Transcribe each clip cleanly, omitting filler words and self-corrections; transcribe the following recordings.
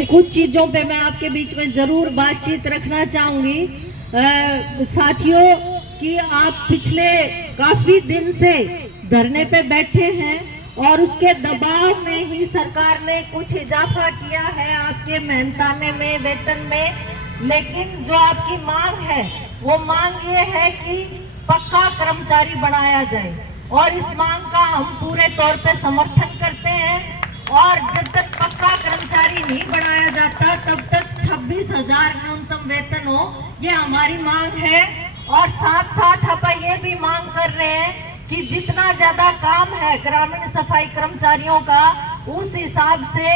तो कुछ चीजों पे मैं आपके बीच में जरूर बातचीत रखना चाहूंगी। साथियों कि आप पिछले काफी दिन से धरने पे बैठे हैं और उसके दबाव में ही सरकार ने कुछ इजाफा किया है आपके मेहनताने में, वेतन में, लेकिन जो आपकी मांग है वो मांग ये है कि पक्का कर्मचारी बनाया जाए और इस मांग का हम पूरे तौर पे समर्थन करते हैं। और जब तक पक्का कर्मचारी नहीं बनाया जाता तब तक 26,000 न्यूनतम वेतन हो, ये हमारी मांग है। और साथ साथ हम ये भी मांग कर रहे हैं कि जितना ज्यादा काम है ग्रामीण सफाई कर्मचारियों का, उस हिसाब से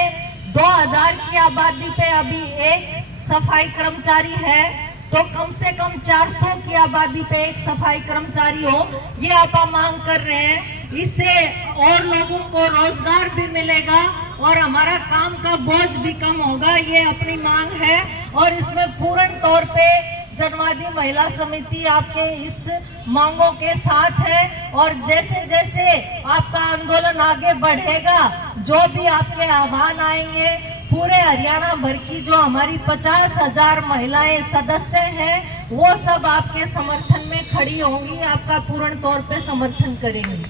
2000 की आबादी पे अभी एक सफाई कर्मचारी है, तो कम से कम 400 की आबादी पे एक सफाई कर्मचारी हो, ये आप मांग कर रहे हैं। इससे और लोगों को रोजगार भी मिलेगा और हमारा काम का बोझ भी कम होगा, ये अपनी मांग है। और इसमें पूर्ण तौर पे जनवादी महिला समिति आपके इस मांगों के साथ है। और जैसे जैसे आपका आंदोलन आगे बढ़ेगा, जो भी आपके आह्वान आएंगे, पूरे हरियाणा भर की जो हमारी 50,000 महिलाएं सदस्य हैं, वो सब आपके समर्थन में खड़ी होंगी, आपका पूर्ण तौर पे समर्थन करेंगी।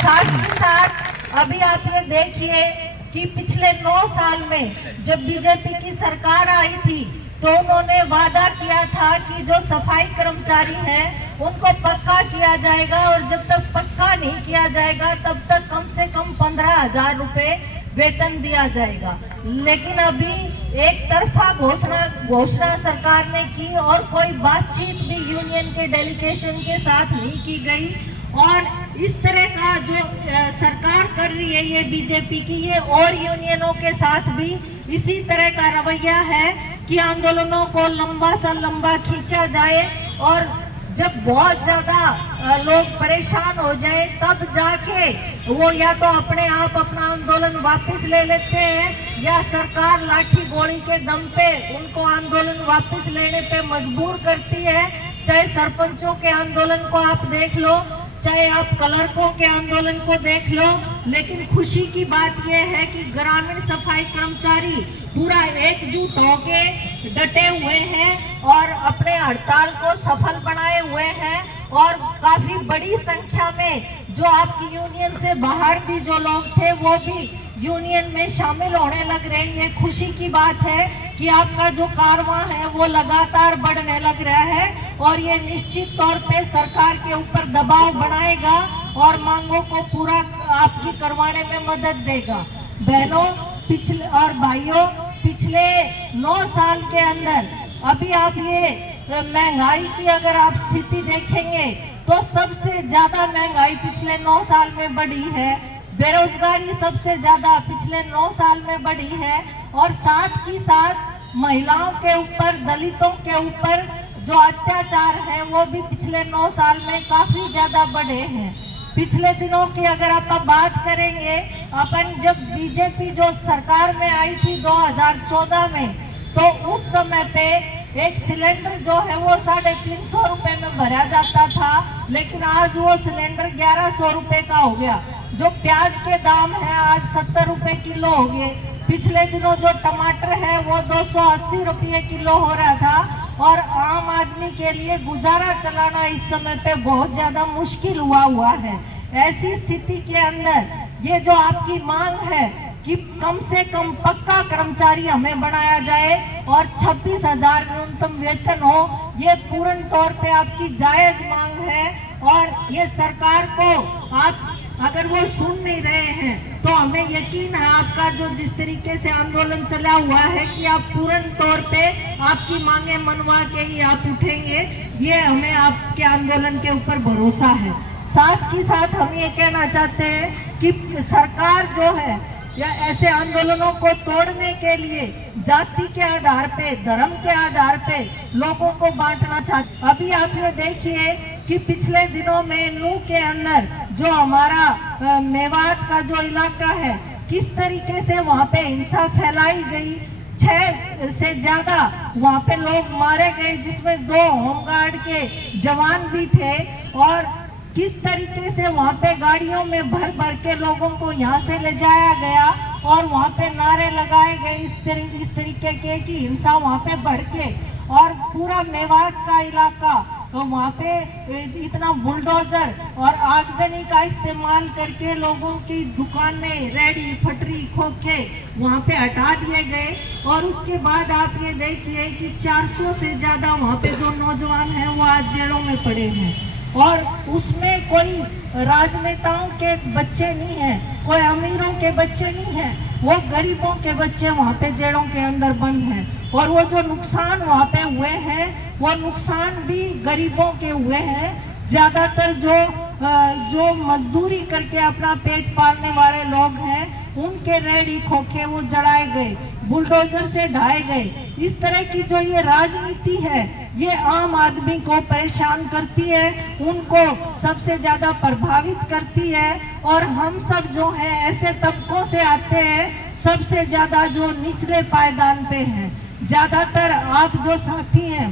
साथ ही साथ अभी आप ये देखिए कि पिछले 9 साल में जब बीजेपी की सरकार आई थी तो उन्होंने वादा किया था कि जो सफाई कर्मचारी हैं उनको पक्का किया जाएगा, और जब तक पक्का नहीं किया जाएगा तब तक कम से कम 15,000 रुपए वेतन दिया जाएगा। लेकिन अभी एक तरफा घोषणा सरकार ने की और कोई बातचीत भी यूनियन के डेलीगेशन के साथ नहीं की गई। और इस तरह का जो सरकार कर रही है ये बीजेपी की, ये और यूनियनों के साथ भी इसी तरह का रवैया है कि आंदोलनों को लंबा सा लंबा खींचा जाए, और जब बहुत ज्यादा लोग परेशान हो जाए तब जाके वो या तो अपने आप अपना आंदोलन वापस ले लेते हैं, या सरकार लाठी गोली के दम पे उनको आंदोलन वापस लेने पे मजबूर करती है। चाहे सरपंचों के आंदोलन को आप देख लो, चाहे आप क्लर्कों के आंदोलन को देख लो, लेकिन खुशी की बात यह है कि ग्रामीण सफाई कर्मचारी पूरा एकजुट होके डटे हुए हैं और अपने हड़ताल को सफल बनाए हुए हैं। और काफी बड़ी संख्या में जो आपकी यूनियन से बाहर भी जो लोग थे वो भी यूनियन में शामिल होने लग रहे हैं। ये खुशी की बात है कि आपका जो कारवां है वो लगातार बढ़ने लग रहा है, और ये निश्चित तौर पे सरकार के ऊपर दबाव बनाएगा और मांगों को पूरा आपकी करवाने में मदद देगा। बहनों पिछले और भाइयों, पिछले 9 साल के अंदर अभी आप ये महंगाई की अगर आप स्थिति देखेंगे तो सबसे ज्यादा महंगाई पिछले 9 साल में बढ़ी है, बेरोजगारी सबसे ज्यादा पिछले 9 साल में बढ़ी है, और साथ ही साथ महिलाओं के ऊपर, दलितों के ऊपर जो अत्याचार है वो भी पिछले 9 साल में काफी ज्यादा बढ़े हैं। पिछले दिनों की अगर आप बात करेंगे, अपन जब बीजेपी जो सरकार में आई थी 2014 में, तो उस समय पे एक सिलेंडर जो है वो 350 रुपए में भरा जाता था, लेकिन आज वो सिलेंडर 1100 रुपए का हो गया। जो प्याज के दाम है आज 70 रुपए किलो हो गए। पिछले दिनों जो टमाटर है वो 280 रुपये किलो हो रहा था, और आम आदमी के लिए गुजारा चलाना इस समय पे बहुत ज्यादा मुश्किल हुआ है। ऐसी स्थिति के अंदर ये जो आपकी मांग है कि कम से कम पक्का कर्मचारी हमें बनाया जाए और 26,000 न्यूनतम वेतन हो, ये पूर्ण तौर पे आपकी जायज मांग है। और ये सरकार को आप अगर वो सुन नहीं रहे हैं तो हमें यकीन है आपका जो जिस तरीके से आंदोलन चला हुआ है कि आप पूर्ण तौर पे आपकी मांगे मनवा के ही आप उठेंगे, ये हमें आपके आंदोलन के ऊपर भरोसा है। साथ ही साथ हम ये कहना चाहते हैं कि सरकार जो है या ऐसे आंदोलनों को तोड़ने के लिए जाति के आधार पे, धर्म के आधार पे लोगों को बांटना चाहते। अभी आप ये देखिए कि पिछले दिनों में नूह के अंदर जो हमारा मेवात का जो इलाका है, किस तरीके से वहाँ पे हिंसा फैलाई गई। 6 से ज्यादा वहाँ पे लोग मारे गए, जिसमें 2 होमगार्ड के जवान भी थे, और किस तरीके से वहाँ पे गाड़ियों में भर भर के लोगों को यहाँ से ले जाया गया और वहाँ पे नारे लगाए गए इस तरीके के कि हिंसा वहाँ पे भड़के, और पूरा मेवात का इलाका तो वहाँ पे इतना बुलडोजर और आगजनी का इस्तेमाल करके लोगों की दुकानें, रेडी फटरी खोखे वहाँ पे हटा दिए गए। और उसके बाद आप ये देखिए कि 400 से ज़्यादा वहाँ पे जो नौजवान हैं वो आज जेलों में पड़े हैं, और उसमें कोई राजनेताओं के बच्चे नहीं हैं, कोई अमीरों के बच्चे नहीं हैं, वो गरीबों के बच्चे वहाँ पे जेलों के अंदर बंद हैं। और वो जो नुकसान वहाँ पे हुए हैं वो नुकसान भी गरीबों के हुए हैं। ज़्यादातर जो मजदूरी करके अपना पेट पालने वाले लोग हैं उनके रेडी खोखे वो जलाए गए, बुलडोजर से ढाए गए। इस तरह की जो ये राजनीति है ये आम आदमी को परेशान करती है, उनको सबसे ज्यादा प्रभावित करती है। और हम सब जो है ऐसे तबकों से आते हैं, सबसे ज्यादा जो निचले पायदान पे हैं। ज्यादातर आप जो साथी हैं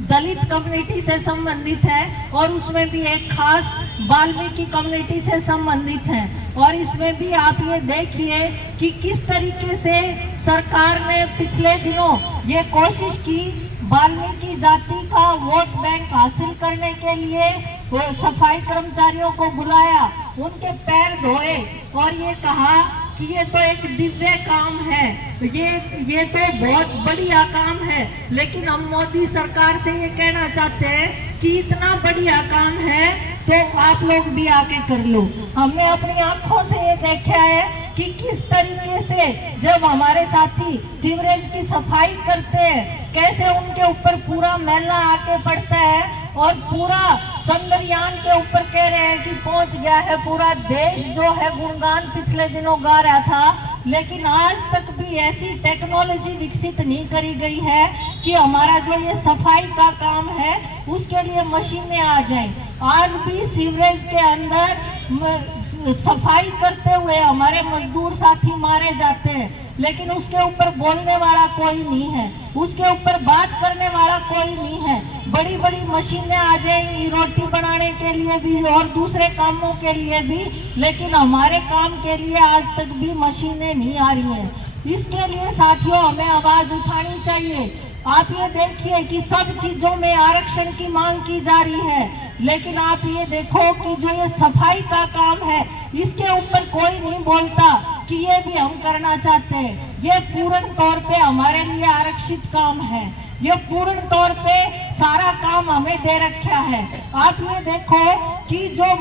दलित कम्युनिटी से संबंधित है, और उसमें भी एक खास वाल्मीकि कम्युनिटी से संबंधित है। और इसमें भी आप ये देखिए कि किस तरीके से सरकार ने पिछले दिनों ये कोशिश की वाल्मीकि जाति का वोट बैंक हासिल करने के लिए वो सफाई कर्मचारियों को बुलाया, उनके पैर धोए और ये कहा कि ये तो एक दिव्य काम है, ये तो बहुत बढ़िया काम है। लेकिन हम मोदी सरकार से ये कहना चाहते हैं कि इतना बढ़िया काम है तो आप लोग भी आके कर लो। हमने अपनी आंखों से ये देखा है कि किस तरीके से जब हमारे साथी सीवरेज की सफाई करते हैं, कैसे उनके ऊपर पूरा मैला आके पड़ता है, और पूरा चंद्रयान के ऊपर कह रहे हैं कि पहुंच गया है। पूरा देश जो है गुणगान पिछले दिनों गा रहा था, लेकिन आज तक भी ऐसी टेक्नोलॉजी विकसित नहीं करी गई है कि हमारा जो ये सफाई का काम है उसके लिए मशीनें आ जाएं। आज भी सीवरेज के अंदर सफाई करते हुए हमारे मजदूर साथी मारे जाते हैं, लेकिन उसके ऊपर बोलने वाला कोई नहीं है, उसके ऊपर बात करने वाला कोई नहीं है। बड़ी बड़ी मशीनें आ जाएंगी रोटी बनाने के लिए भी और दूसरे कामों के लिए भी, लेकिन हमारे काम के लिए आज तक भी मशीनें नहीं आ रही हैं। इसके लिए साथियों हमें आवाज उठानी चाहिए। आप ये देखिए कि सब चीजों में आरक्षण की मांग की जा रही है, लेकिन आप ये देखो कि जो ये सफाई का काम है इसके ऊपर कोई नहीं बोलता कि ये भी हम करना चाहते हैं। ये पूर्ण तौर पे हमारे लिए आरक्षित काम है, ये पूर्ण तौर पे सारा काम हमें दे रखा है। आप ये देखो कि जो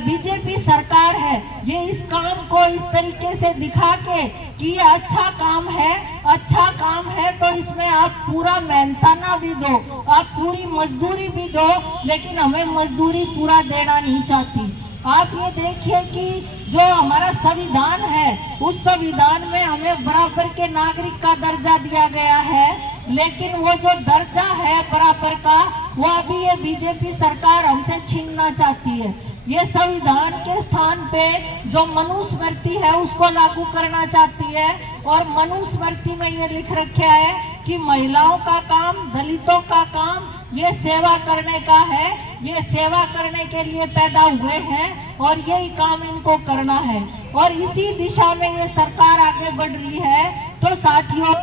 बीजेपी सरकार है ये इस काम को इस तरीके से दिखा के कि ये अच्छा काम है तो इसमें आप पूरा मेहनताना भी दो, आप पूरी मजदूरी भी दो, लेकिन हमें मजदूरी पूरा देना नहीं चाहती। आप ये देखिए कि जो हमारा संविधान है उस संविधान में हमें बराबर के नागरिक का दर्जा दिया गया है, लेकिन वो जो दर्जा है बराबर का वो अभी ये बीजेपी सरकार हमसे छीनना चाहती है। ये संविधान के स्थान पे जो मनुस्मृति है उसको लागू करना चाहती है, और मनुस्मृति में ये लिख रखा है कि महिलाओं का काम, दलितों का काम ये सेवा करने का है, ये सेवा करने के लिए पैदा हुए हैं और यही काम इनको करना है। और इसी दिशा में ये सरकार आगे बढ़ रही है। तो साथियों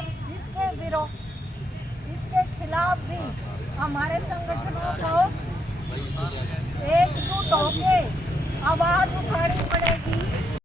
इसके खिलाफ भी हमारे संगठनों को एकजुट होकर आवाज उठानी पड़ेगी।